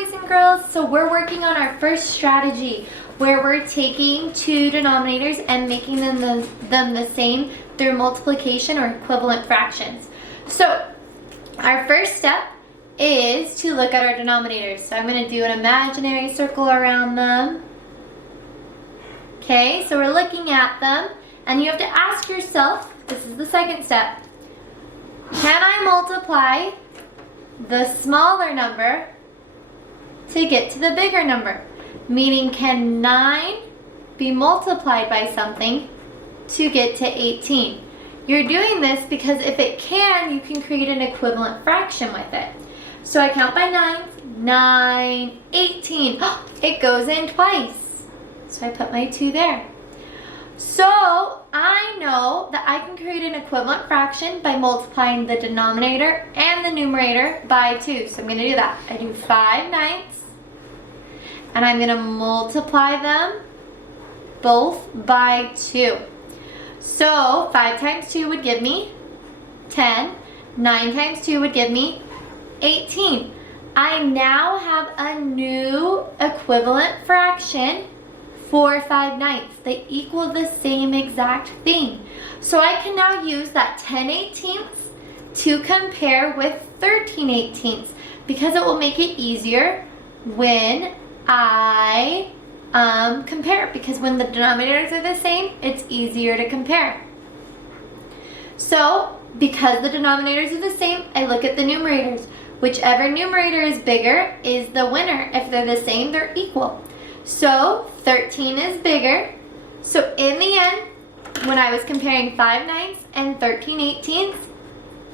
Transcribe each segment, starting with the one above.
boys and girls. So we're working on our first strategy where we're taking two denominators and making them the same through multiplication or equivalent fractions. So our first step is to look at our denominators. So I'm going to do an imaginary circle around them. Okay, so we're looking at them, and you have to ask yourself, this is the second step, can I multiply the smaller number to get to the bigger number? Meaning, can 9 be multiplied by something to get to 18? You're doing this because if it can, you can create an equivalent fraction with it. So I count by 9, 9, 18. It goes in twice. So I put my 2 there. So I know that I can create an equivalent fraction by multiplying the denominator and the numerator by 2. So I'm going to do that. I do 5/9, and I'm going to multiply them both by 2. So 5 times 2 would give me 10. 9 times 2 would give me 18. I now have a new equivalent fraction for 5/9. They equal the same exact thing. So I can now use that 10/18 to compare with 13/18 because it will make it easier when I compare, because when the denominators are the same, it's easier to compare. So because the denominators are the same, I look at the numerators. Whichever numerator is bigger is the winner. If they're the same, they're equal. So 13 is bigger. So in the end, when I was comparing 5/9 and 13/18,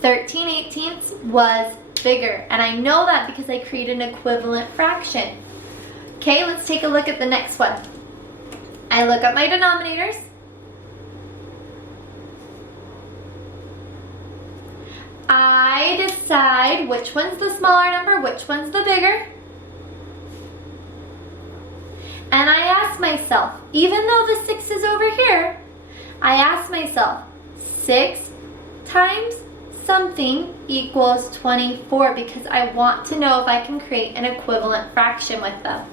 13/18 was bigger. And I know that because I created an equivalent fraction. Okay, let's take a look at the next one. I look at my denominators. I decide which one's the smaller number, which one's the bigger. And I ask myself, even though the 6 is over here, I ask myself, 6 times something equals 24 because I want to know if I can create an equivalent fraction with them.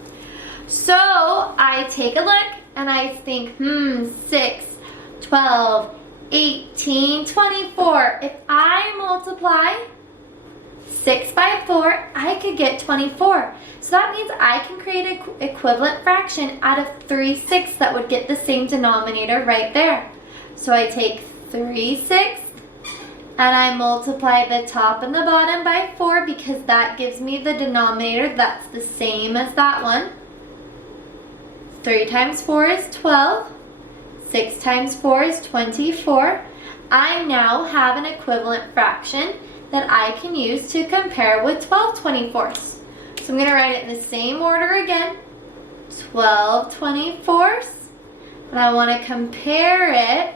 So I take a look and I think, 6, 12, 18, 24. If I multiply 6 by 4, I could get 24. So that means I can create an equivalent fraction out of 3/6 that would get the same denominator right there. So I take 3/6 and I multiply the top and the bottom by 4 because that gives me the denominator that's the same as that one. 3 times 4 is 12. 6 times 4 is 24. I now have an equivalent fraction that I can use to compare with 12/24. So I'm going to write it in the same order again. 12/24. And I want to compare it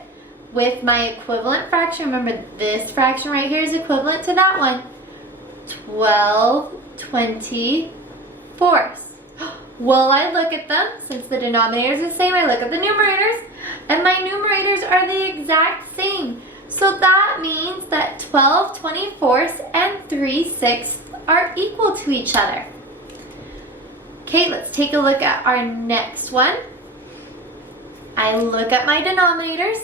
with my equivalent fraction. Remember, this fraction right here is equivalent to that one. 12/24. Well, I look at them. Since the denominator is the same, I look at the numerators. And my numerators are the exact same. So that means that 12/24 and 3/6 are equal to each other. Okay, let's take a look at our next one. I look at my denominators.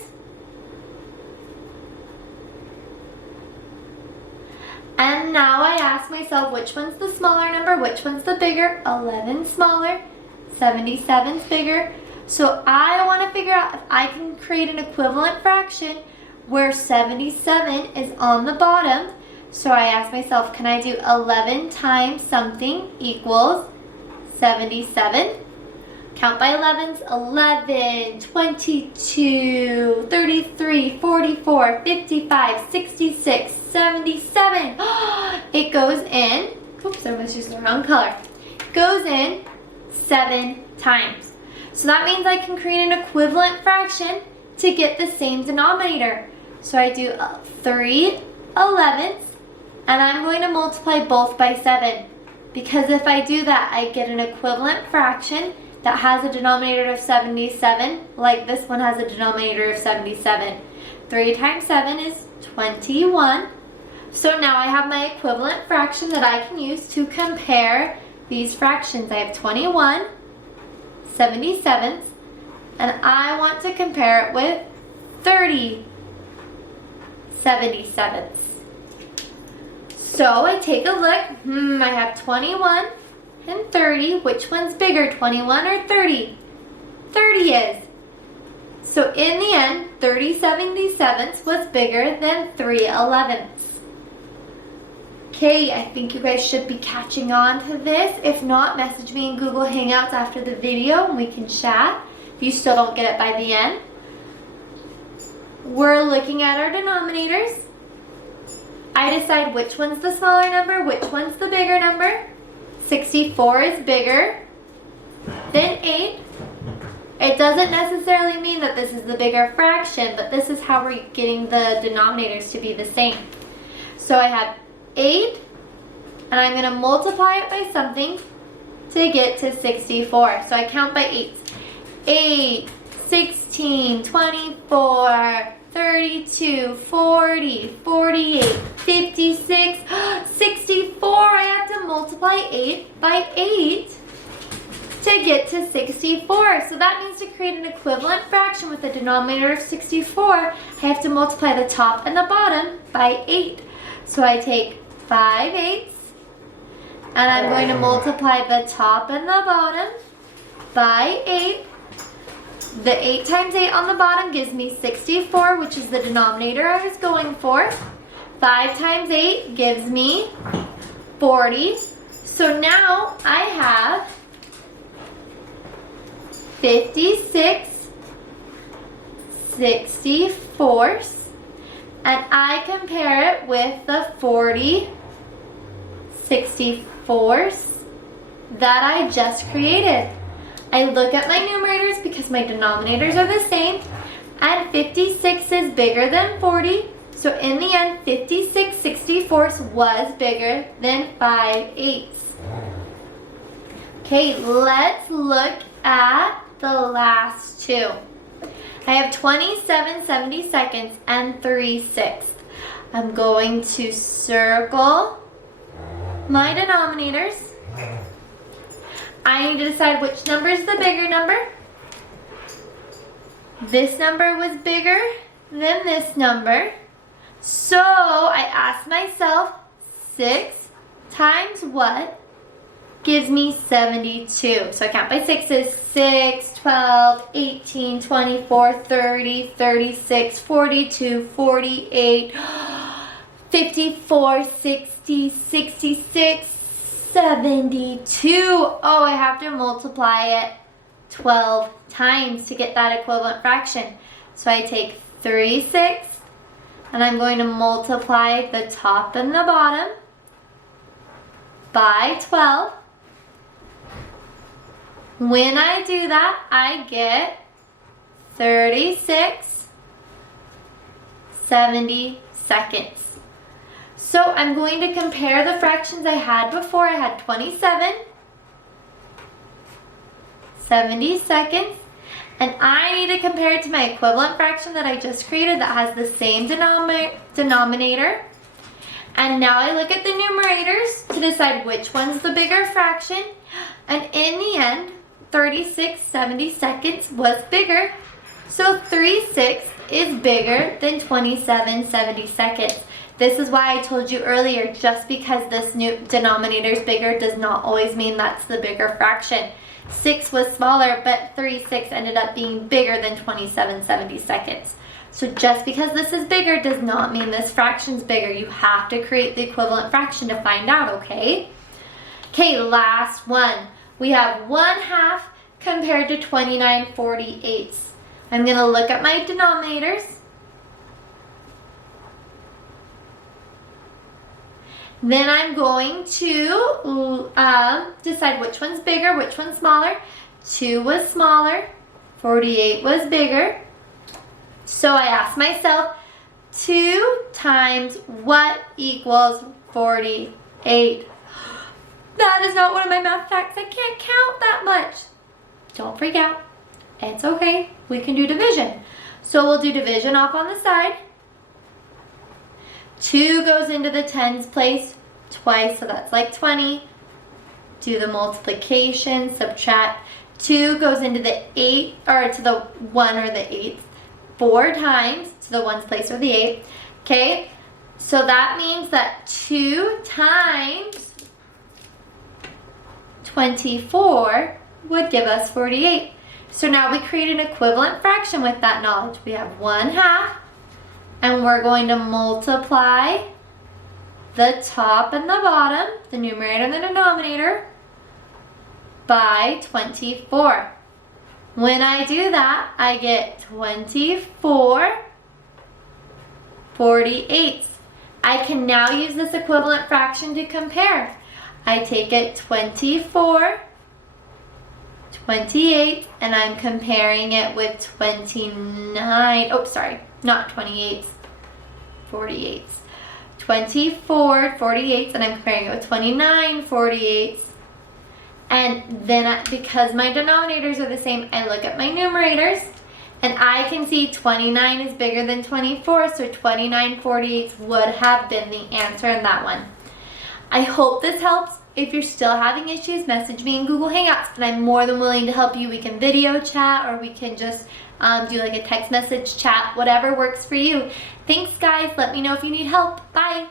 And now I ask myself which one's the smaller number, which one's the bigger. 11 smaller, 77's bigger. So I want to figure out if I can create an equivalent fraction where 77 is on the bottom. So I ask myself, can I do 11 times something equals 77? Count by 11s, 11, 22, 33, 44, 55, 66, 77. It goes in, oops, I almost used the wrong color. It goes in 7 times. So that means I can create an equivalent fraction to get the same denominator. So I do 3/11, and I'm going to multiply both by 7. Because if I do that, I get an equivalent fraction that has a denominator of 77, like this one has a denominator of 77. 3 times 7 is 21. So now I have my equivalent fraction that I can use to compare these fractions. I have 21 77ths, and I want to compare it with 30 77ths. So I take a look. I have 21 and 30. Which one's bigger, 21 or 30? 30 is. So in the end, 30 77ths was bigger than 3 11ths. Okay, I think you guys should be catching on to this. If not, message me in Google Hangouts after the video and we can chat if you still don't get it by the end. We're looking at our denominators. I decide which one's the smaller number, which one's the bigger number. 64 is bigger than 8. It doesn't necessarily mean that this is the bigger fraction, but this is how we're getting the denominators to be the same. So I have 8, and I'm going to multiply it by something to get to 64. So I count by 8s. 8, 16, 24, 32, 40, 48, 56, 64. I have to multiply 8 by 8 to get to 64. So that means to create an equivalent fraction with a denominator of 64, I have to multiply the top and the bottom by 8. So I take 5 eighths, and I'm going to multiply the top and the bottom by 8. The 8 times 8 on the bottom gives me 64, which is the denominator I was going for. 5 times 8 gives me 40. So now I have 56 64ths, and I compare it with the 40 64ths that I just created. I look at my numerators because my denominators are the same, and 56 is bigger than 40. So in the end, 56 64ths was bigger than 5 eighths. Okay, let's look at the last two. I have 27 72nds and 3/6. I'm going to circle my denominators. I need to decide which number is the bigger number. This number was bigger than this number. So I asked myself, 6 times what gives me 72? So I count by 6s. 6, 12, 18, 24, 30, 36, 42, 48, 54, 60, 66, 72. Oh, I have to multiply it 12 times to get that equivalent fraction. So I take 3/6, and I'm going to multiply the top and the bottom by 12. When I do that, I get 36 72nds. So I'm going to compare the fractions I had before. I had 27 72nds, and I need to compare it to my equivalent fraction that I just created that has the same denominator. And now I look at the numerators to decide which one's the bigger fraction, and in the end, 36 72nds was bigger. So 3/6 is bigger than 27 72nds. This is why I told you earlier, just because this new denominator is bigger does not always mean that's the bigger fraction. 6 was smaller, but 3/6 ended up being bigger than 27 72nds. So just because this is bigger does not mean this fraction's bigger. You have to create the equivalent fraction to find out, okay? Okay, last one. We have 1/2 compared to 29 48. I'm going to look at my denominators. Then I'm going to decide which one's bigger, which one's smaller. 2 was smaller, 48 was bigger. So I asked myself, 2 times what equals 48? That is not one of my math facts. I can't count that much. Don't freak out. It's okay. We can do division. So we'll do division off on the side. 2 goes into the tens place twice, so that's like 20. do the multiplication, subtract. 2 goes into the 8, or to the 1 or the 8th 4 times, to the 1's place or the 8. Okay, so that means that 2 times 24 would give us 48. So now we create an equivalent fraction with that knowledge. We have 1/2, and we're going to multiply the top and the bottom, the numerator and the denominator, by 24. When I do that, I get 24 48. I can now use this equivalent fraction to compare. I take it 24 28, and I'm comparing it with 29. Oh, sorry, not 28, 48. 24 48, and I'm comparing it with 29 48. And then because my denominators are the same, I look at my numerators, and I can see 29 is bigger than 24, so 29 48 would have been the answer in that one. I hope this helps. If you're still having issues, message me in Google Hangouts, and I'm more than willing to help you. We can video chat, or we can just do like a text message chat, whatever works for you. Thanks, guys. Let me know if you need help. Bye.